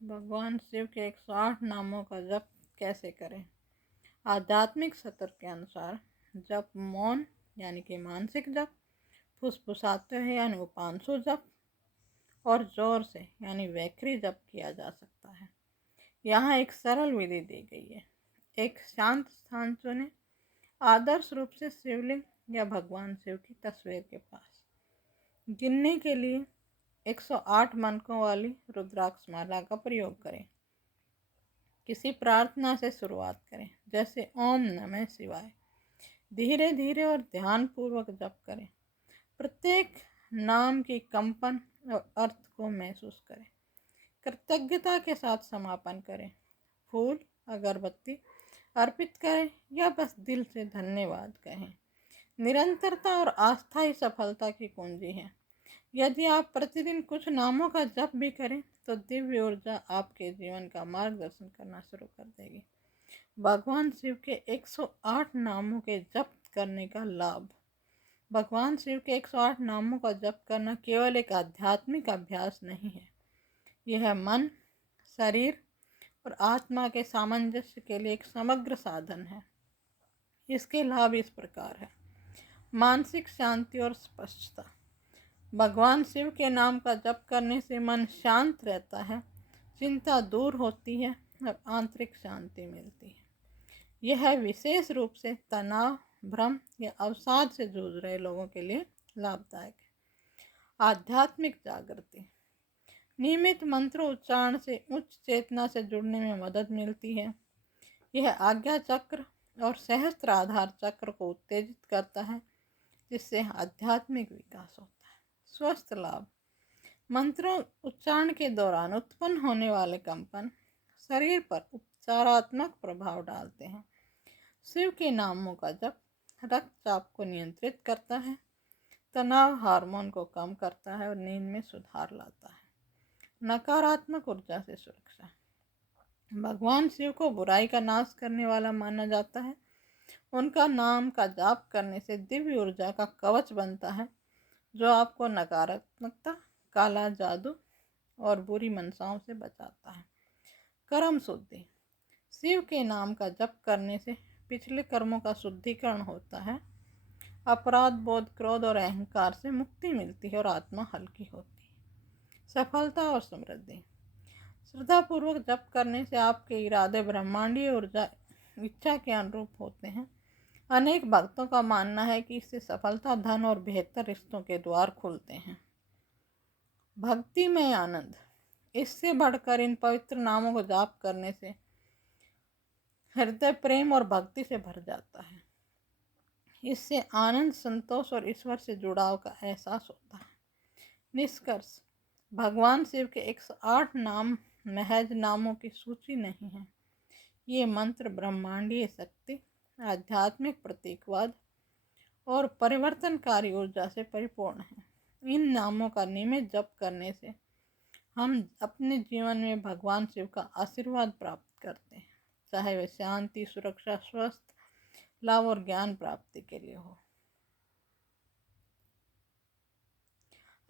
भगवान शिव के 108 नामों का जप कैसे करें? आध्यात्मिक सत्र के अनुसार जप मौन यानी कि मानसिक जप, फुसफुसाते हैं यानी उपांशु जप और जोर से यानी वैखरी जप किया जा सकता है। यहाँ एक सरल विधि दी गई है। एक शांत स्थान चुनें, आदर्श रूप से शिवलिंग या भगवान शिव की तस्वीर के पास। गिनने के लिए 108 मनकों वाली रुद्राक्ष माला का प्रयोग करें। किसी प्रार्थना से शुरुआत करें, जैसे ओम नमः शिवाय। धीरे धीरे और ध्यानपूर्वक जप करें। प्रत्येक नाम की कंपन और अर्थ को महसूस करें। कृतज्ञता के साथ समापन करें। फूल, अगरबत्ती अर्पित करें या बस दिल से धन्यवाद कहें। निरंतरता और आस्था ही सफलता की कुंजी है। यदि आप प्रतिदिन कुछ नामों का जप भी करें तो दिव्य ऊर्जा आपके जीवन का मार्गदर्शन करना शुरू कर देगी। भगवान शिव के 108 नामों के जप करने का लाभ। भगवान शिव के 108 नामों का जप करना केवल एक आध्यात्मिक अभ्यास नहीं है, यह मन, शरीर और आत्मा के सामंजस्य के लिए एक समग्र साधन है। इसके लाभ इस प्रकार है। मानसिक शांति और स्पष्टता। भगवान शिव के नाम का जप करने से मन शांत रहता है, चिंता दूर होती है और आंतरिक शांति मिलती है। यह विशेष रूप से तनाव, भ्रम या अवसाद से जूझ रहे लोगों के लिए लाभदायक है। आध्यात्मिक जागृति। नियमित मंत्र उच्चारण से उच्च चेतना से जुड़ने में मदद मिलती है। यह आज्ञा चक्र और सहस्त्र आधार चक्र को उत्तेजित करता है, जिससे आध्यात्मिक विकास होता है। स्वस्थ लाभ। मंत्रों उच्चारण के दौरान उत्पन्न होने वाले कंपन शरीर पर उपचारात्मक प्रभाव डालते हैं। शिव के नामों का जप रक्तचाप को नियंत्रित करता है, तनाव हार्मोन को कम करता है और नींद में सुधार लाता है। नकारात्मक ऊर्जा से सुरक्षा। भगवान शिव को बुराई का नाश करने वाला माना जाता है। उनका नाम का जाप करने से दिव्य ऊर्जा का कवच बनता है, जो आपको नकारात्मकता, काला जादू और बुरी मनसाओं से बचाता है। कर्म शुद्धि। शिव के नाम का जप करने से पिछले कर्मों का शुद्धिकरण होता है। अपराध बोध, क्रोध और अहंकार से मुक्ति मिलती है और आत्मा हल्की होती है। सफलता और समृद्धि। श्रद्धापूर्वक जप करने से आपके इरादे ब्रह्मांडीय ऊर्जा इच्छा के अनुरूप होते हैं। अनेक भक्तों का मानना है कि इससे सफलता, धन और बेहतर रिश्तों के द्वार खुलते हैं। भक्ति में आनंद। इससे बढ़कर इन पवित्र नामों को जाप करने से हृदय प्रेम और भक्ति से भर जाता है। इससे आनंद, संतोष और ईश्वर से जुड़ाव का एहसास होता है। निष्कर्ष। भगवान शिव के 108 नाम महज नामों की सूची नहीं है। ये मंत्र ब्रह्मांडीय शक्ति, आध्यात्मिक प्रतीकवाद और परिवर्तनकारी ऊर्जा से परिपूर्ण है। इन नामों का नियमित जप करने से हम अपने जीवन में भगवान शिव का आशीर्वाद प्राप्त करते हैं, चाहे वह शांति, सुरक्षा, स्वस्थ, लाभ और ज्ञान प्राप्ति के लिए हो।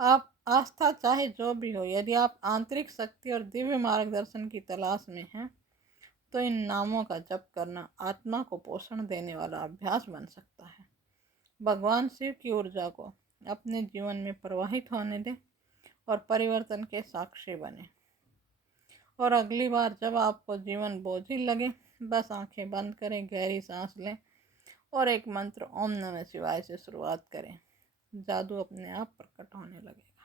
आप आस्था चाहे जो भी हो, यदि आप आंतरिक शक्ति और दिव्य मार्गदर्शन की तलाश में हैं, तो इन नामों का जप करना आत्मा को पोषण देने वाला अभ्यास बन सकता है। भगवान शिव की ऊर्जा को अपने जीवन में प्रवाहित होने दें और परिवर्तन के साक्षी बने। और अगली बार जब आपको जीवन बोझिल लगे, बस आंखें बंद करें, गहरी सांस लें और एक मंत्र ओम नमः शिवाय से शुरुआत करें। जादू अपने आप प्रकट होने लगेगा।